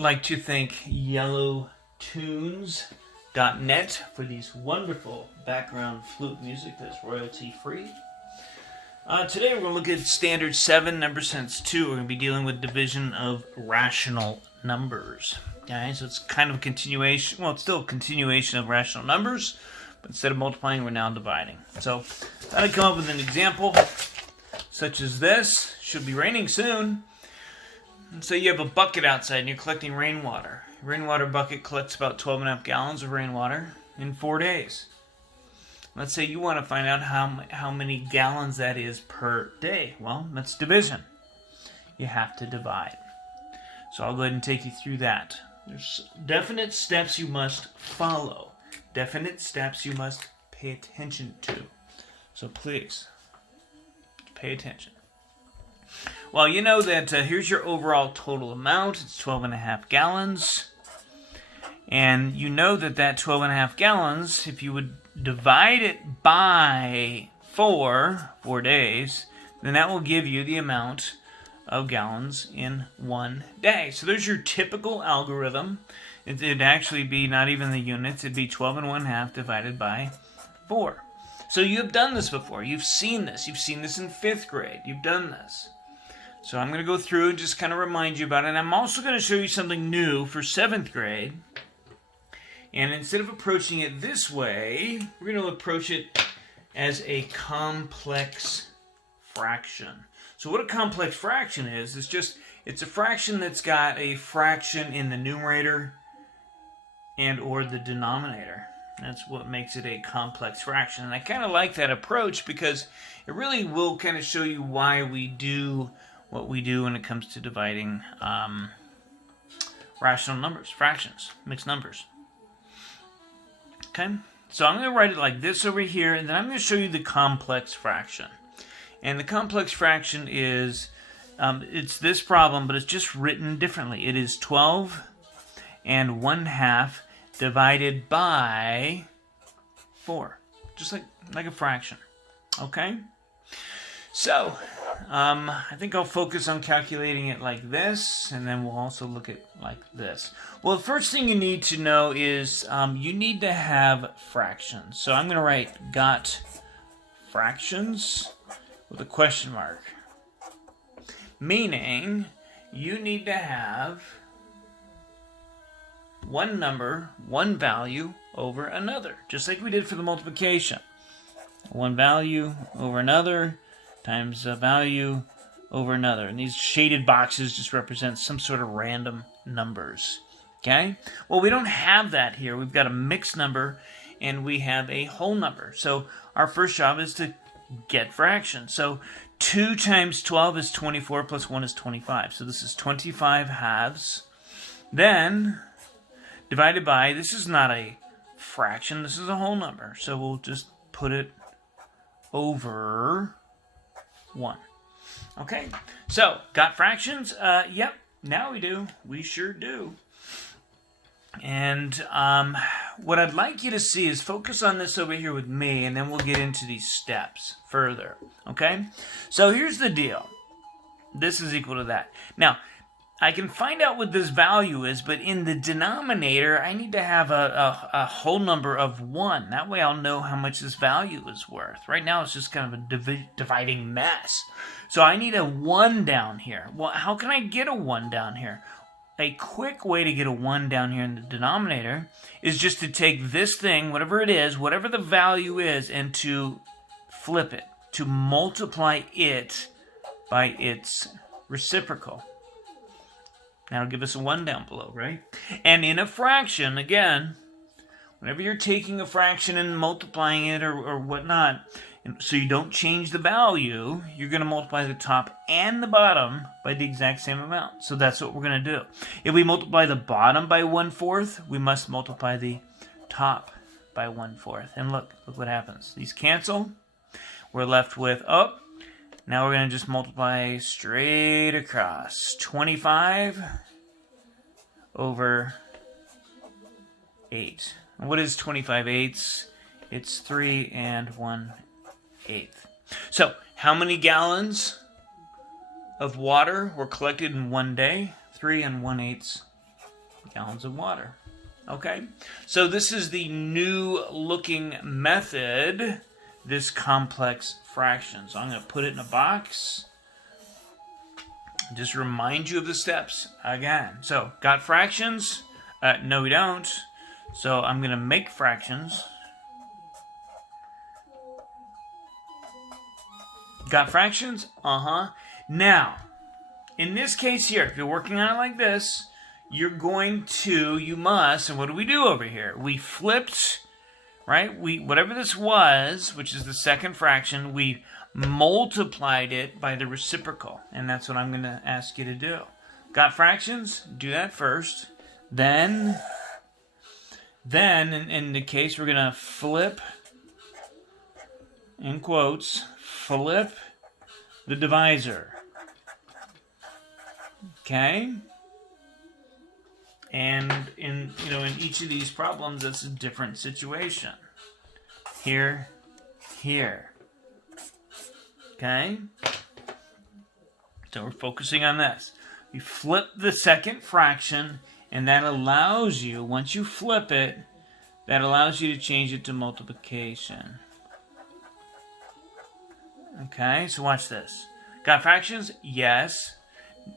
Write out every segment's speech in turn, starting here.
like to thank yellowtunes.net for these wonderful background flute music that's royalty free. Today we're going to look at standard 7.NS.2. We're going to be dealing with division of rational numbers. Okay, so it's kind of a continuation, well, it's still a continuation of rational numbers, but instead of multiplying, we're now dividing. So I'd come up with an example such as this. Should be raining soon. And so you have a bucket outside and you're collecting rainwater. Your rainwater bucket collects about 12.5 gallons of rainwater in 4 days. Let's say you want to find out how many gallons that is per day. Well, that's division. You have to divide. So I'll go ahead and take you through that. There's definite steps you must follow. Definite steps you must pay attention to. So please, pay attention. Well, you know that here's your overall total amount. It's 12.5 gallons. And you know that 12.5 gallons, if you would divide it by 4 days, then that will give you the amount of gallons in 1 day. So there's your typical algorithm. It'd actually be not even the units. It'd be 12.5 divided by 4. So you've done this before. You've seen this. You've seen this in 5th grade. You've done this. So I'm going to go through and just kind of remind you about it. And I'm also going to show you something new for 7th grade. And instead of approaching it this way, we're going to approach it as a complex fraction. So what a complex fraction is it's a fraction that's got a fraction in the numerator and or the denominator. That's what makes it a complex fraction. And I kind of like that approach because it really will kind of show you why we do what we do when it comes to dividing rational numbers, fractions, mixed numbers. Okay, so I'm going to write it like this over here, and then I'm going to show you the complex fraction. And the complex fraction is, it's this problem, but it's just written differently. It is 12.5 divided by 4, just like a fraction. Okay? So, I think I'll focus on calculating it like this, and then we'll also look at like this. Well, the first thing you need to know is you need to have fractions. So I'm going to write got fractions with a question mark. Meaning, you need to have one number, one value over another, just like we did for the multiplication. One value over another times a value over another. And these shaded boxes just represent some sort of random numbers. Okay? Well, we don't have that here. We've got a mixed number and we have a whole number. So our first job is to get fractions. So 2 times 12 is 24 plus 1 is 25. So this is 25 halves. Then divided by, this is not a fraction, this is a whole number. So we'll just put it over 1. Okay, so got fractions? Yep, now we do. We sure do. And what I'd like you to see is focus on this over here with me, and then we'll get into these steps further. Okay, so here's the deal. This is equal to that. Now, I can find out what this value is, but in the denominator, I need to have a whole number of 1. That way I'll know how much this value is worth. Right now it's just kind of a dividing mess. So I need a 1 down here. Well, how can I get a 1 down here? A quick way to get a 1 down here in the denominator is just to take this thing, whatever it is, whatever the value is, and to flip it, to multiply it by its reciprocal. That'll give us a 1 down below, right? And in a fraction, again, whenever you're taking a fraction and multiplying it or whatnot, so you don't change the value, you're going to multiply the top and the bottom by the exact same amount. So that's what we're going to do. If we multiply the bottom by 1/4, we must multiply the top by 1/4. And look what happens. These cancel. We're left with, now we're going to just multiply straight across. 25 over 8. And what is 25/8? It's 3 1/8. So, how many gallons of water were collected in 1 day? 3 1/8 gallons of water. Okay, so this is the new looking method, this complex fraction. So I'm going to put it in a box. Just remind you of the steps again. So, got fractions? No, we don't. So I'm going to make fractions. Got fractions? Now, in this case here, if you're working on it like this, you must, and what do we do over here? We flipped, right? Whatever this was, which is the second fraction, we multiplied it by the reciprocal. And that's what I'm going to ask you to do. Got fractions? Do that first. Then in the case, we're going to flip, in quotes, flip the divisor. Okay? And in each of these problems, that's a different situation. Here. Okay? So we're focusing on this. We flip the second fraction, and that allows you, once you flip it, that allows you to change it to multiplication. Okay, so watch this. Got fractions? Yes.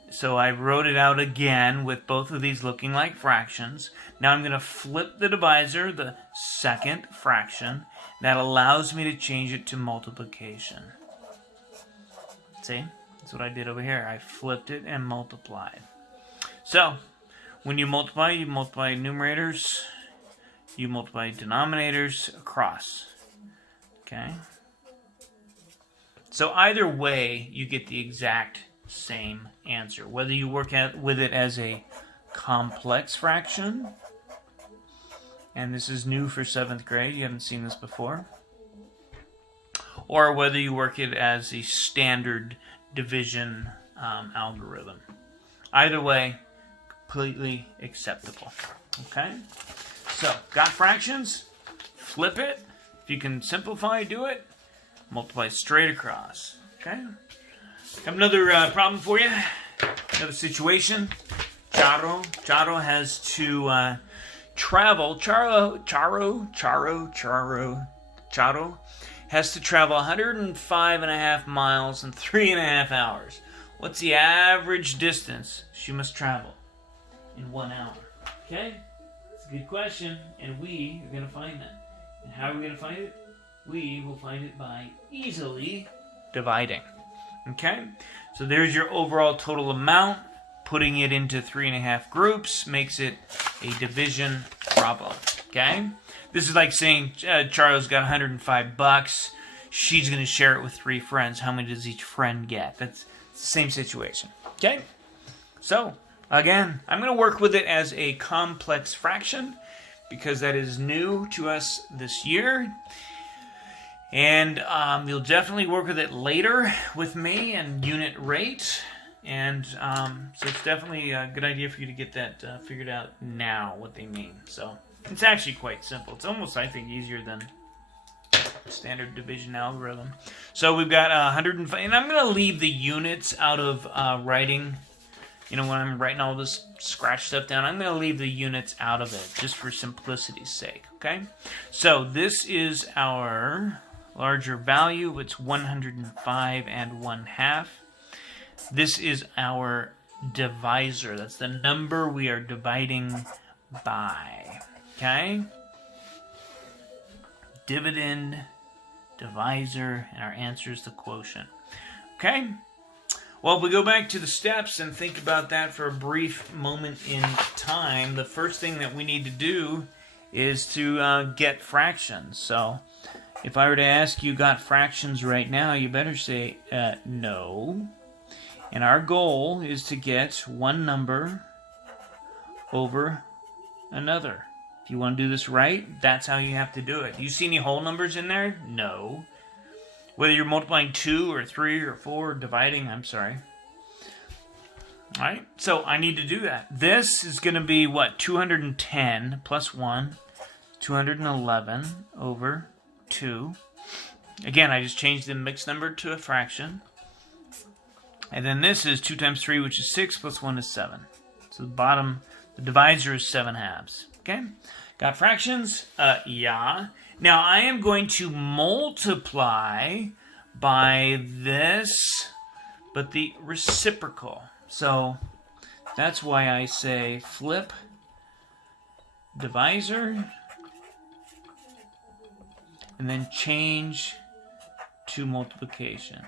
So I wrote it out again with both of these looking like fractions. Now I'm going to flip the divisor, the second fraction. That allows me to change it to multiplication. See? That's what I did over here. I flipped it and multiplied. So, when you multiply numerators, you multiply denominators across. Okay? So either way, you get the exact same answer. Whether you work with it as a complex fraction, and this is new for 7th grade, you haven't seen this before, or whether you work it as a standard division algorithm. Either way, completely acceptable. Okay? So, got fractions? Flip it. If you can simplify, do it. Multiply straight across. Okay? Have another problem for you. Another situation. Charo has to travel. Charo has to travel 105.5 miles in 3.5 hours. What's the average distance she must travel in 1 hour? Okay? It's a good question, and we are going to find that. And how are we going to find it? We will find it by easily dividing. Okay? So there's your overall total amount. Putting it into 3.5 groups makes it a division problem. Okay? This is like saying Charlo's got $105. She's going to share it with 3 friends. How many does each friend get? That's the same situation. Okay? So, again, I'm going to work with it as a complex fraction because that is new to us this year. And you'll definitely work with it later with me and unit rate. And so it's definitely a good idea for you to get that figured out now, what they mean. So it's actually quite simple. It's almost, I think, easier than standard division algorithm. So we've got 105, and I'm going to leave the units out of writing. You know, when I'm writing all this scratch stuff down, I'm going to leave the units out of it just for simplicity's sake. Okay? So this is our larger value. It's 105 1/2. This is our divisor. That's the number we are dividing by. Okay? Dividend, divisor, and our answer is the quotient. Okay? Well, if we go back to the steps and think about that for a brief moment in time, the first thing that we need to do is to get fractions. So, if I were to ask you got fractions right now, you better say no. And our goal is to get one number over another. If you want to do this right, that's how you have to do it. Do you see any whole numbers in there? No. Whether you're multiplying 2 or 3 or 4 or dividing, I'm sorry. Alright, so I need to do that. This is going to be what? 210 plus 1, 211 over 2. Again, I just changed the mixed number to a fraction. And then this is 2 times 3, which is 6, plus 1 is 7. So the divisor is 7/2. Okay? Got fractions? Yeah. Now I am going to multiply by this, but the reciprocal. So that's why I say flip divisor and then change to multiplication.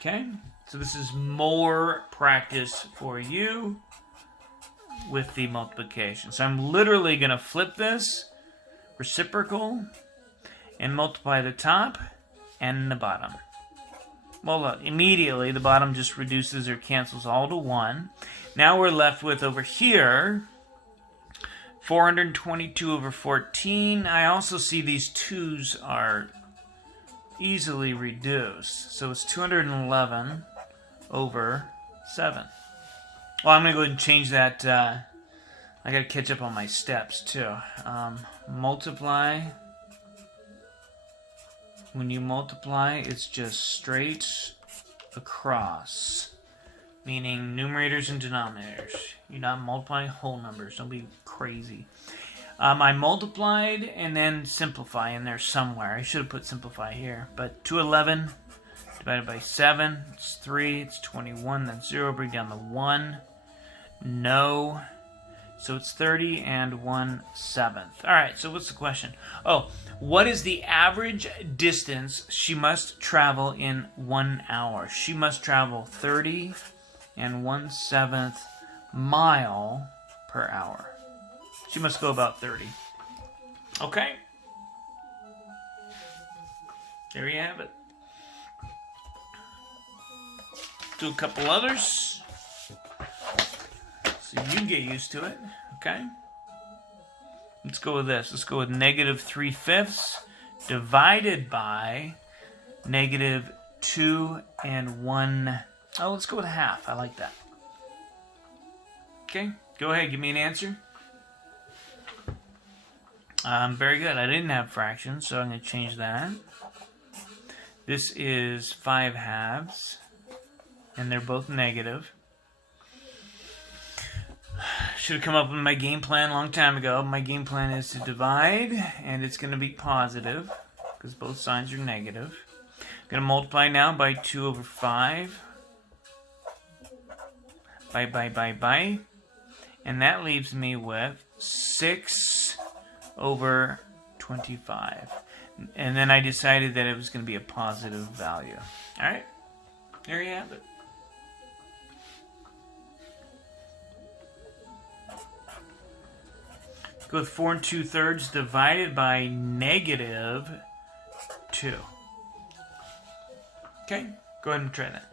Okay? So this is more practice for you with the multiplication. So I'm literally going to flip this reciprocal and multiply the top and the bottom. Well, look, immediately the bottom just reduces or cancels all to 1. Now we're left with over here 422 over 14. I also see these 2's are easily reduced. So it's 211 over 7. Well, I'm going to go ahead and change that. I got to catch up on my steps too. Multiply. When you multiply, it's just straight across, meaning numerators and denominators. You're not multiplying whole numbers. Don't be crazy. I multiplied and then simplify in there somewhere. I should have put simplify here. But 211 divided by 7, it's 3, it's 21, that's 0. Bring down the 1. No. So it's 30 and 1/7. All right, so what's the question? Oh, what is the average distance she must travel in 1 hour? She must travel 30 and 1/7 mile per hour. She must go about 30. Okay? There you have it. Do a couple others so you can get used to it. Okay? Let's go with this. Let's go with -3/5 divided by -2 and 1. Oh, let's go with 1/2. I like that. Okay? Go ahead. Give me an answer. Very good. I didn't have fractions, so I'm going to change that. This is 5/2, and they're both negative. Should have come up with my game plan a long time ago. My game plan is to divide, and it's going to be positive, because both signs are negative. I'm going to multiply now by 2 over 5. By. And that leaves me with 6 over 25. And then I decided that it was going to be a positive value. Alright? There you have it. Go with 4 2/3 divided by -2. Okay? Go ahead and try that.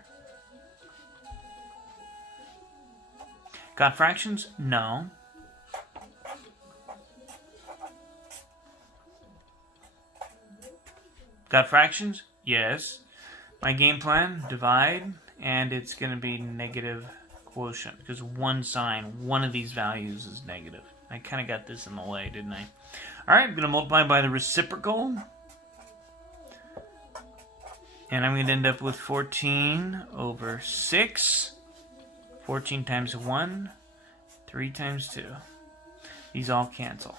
Got fractions? No. Got fractions? Yes. My game plan, divide, and it's going to be negative quotient because one of these values is negative. I kind of got this in the way, didn't I? All right, I'm going to multiply by the reciprocal. And I'm going to end up with 14 over 6. 14 times 1. 3 times 2. These all cancel.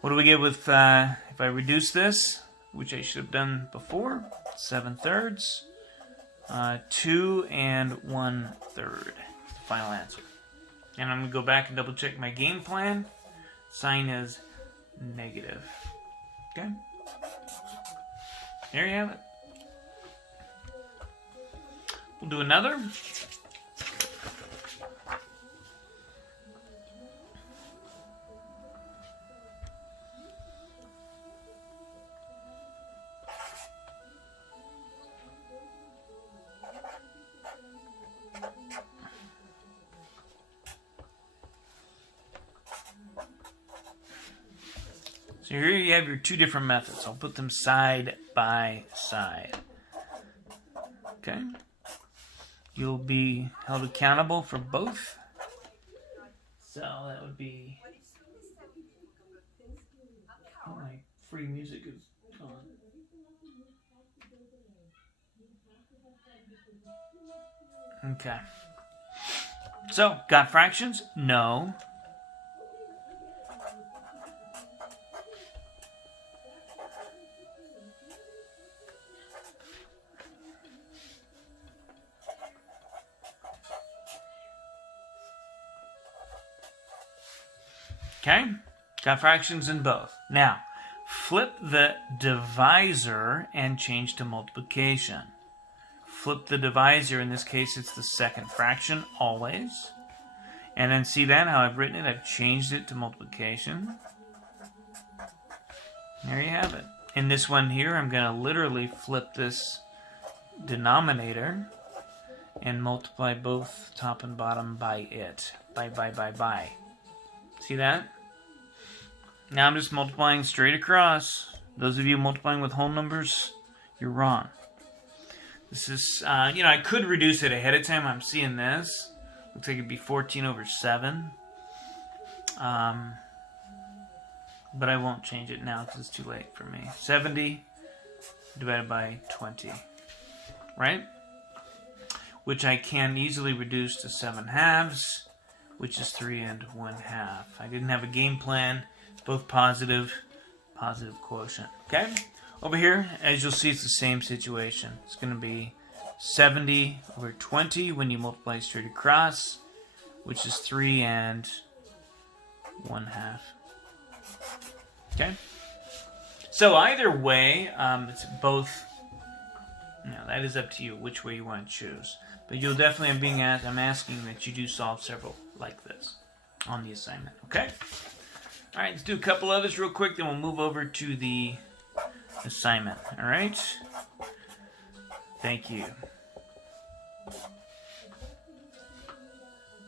What do we get with, if I reduce this, which I should have done before, 7/3. 2 and 1/3. Final answer. And I'm going to go back and double check my game plan. Sign is negative. Okay? There you have it. We'll do another. So here you have your two different methods. I'll put them side by side. Okay? You'll be held accountable for both. So that would be... Oh, my free music is gone. Okay. So, got fractions? No. Okay, got fractions in both. Now, flip the divisor and change to multiplication. Flip the divisor, in this case it's the second fraction, always. And then see that, how I've written it? I've changed it to multiplication. There you have it. In this one here, I'm going to literally flip this denominator and multiply both top and bottom by it. By. See that? Now I'm just multiplying straight across. Those of you multiplying with whole numbers, you're wrong. This is, I could reduce it ahead of time. I'm seeing this. Looks like it'd be 14 over 7. But I won't change it now because it's too late for me. 70 divided by 20. Right? Which I can easily reduce to 7/2, which is 3 1/2. I didn't have a game plan. It's both positive quotient. Okay? Over here, as you'll see, it's the same situation. It's going to be 70 over 20 when you multiply straight across, which is 3 1/2. Okay? So either way, it's both. Now that is up to you which way you want to choose. But you'll definitely, I'm asking that you do solve several like this on the assignment. Okay? All right, let's do a couple others real quick, then we'll move over to the assignment. All right? Thank you.